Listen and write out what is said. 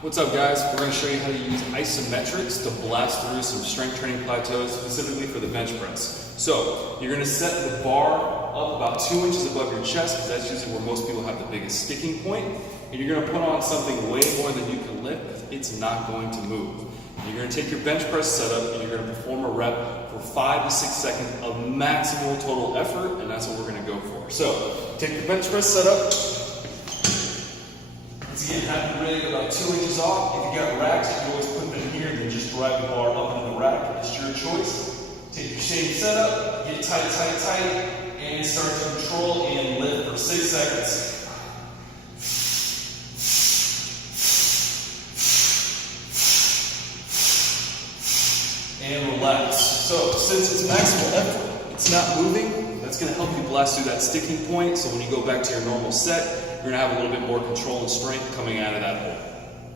What's up, guys? We're going to show you how to use isometrics to blast through some strength training plateaus, specifically for the bench press. So you're going to set the bar up about 2 inches above your chest, because that's usually where most people have the biggest sticking point. And you're going to put on something way more than you can lift. It's not going to move. You're going to take your bench press setup and you're going to perform a rep for 5 to 6 seconds of maximal total effort, and that's what we're going to go for. So take your bench press setup. Again, have it rated about 2 inches off. If you got racks, you can always put them in here and then just drive the bar up into the rack. It's your choice. Take your same setup, get tight, and start to control and lift for 6 seconds. And relax. So, since it's maximal effort, it's not moving, that's going to help you blast through that sticking point. So when you go back to your normal set, you're going to have a little bit more control and strength coming out of that hole.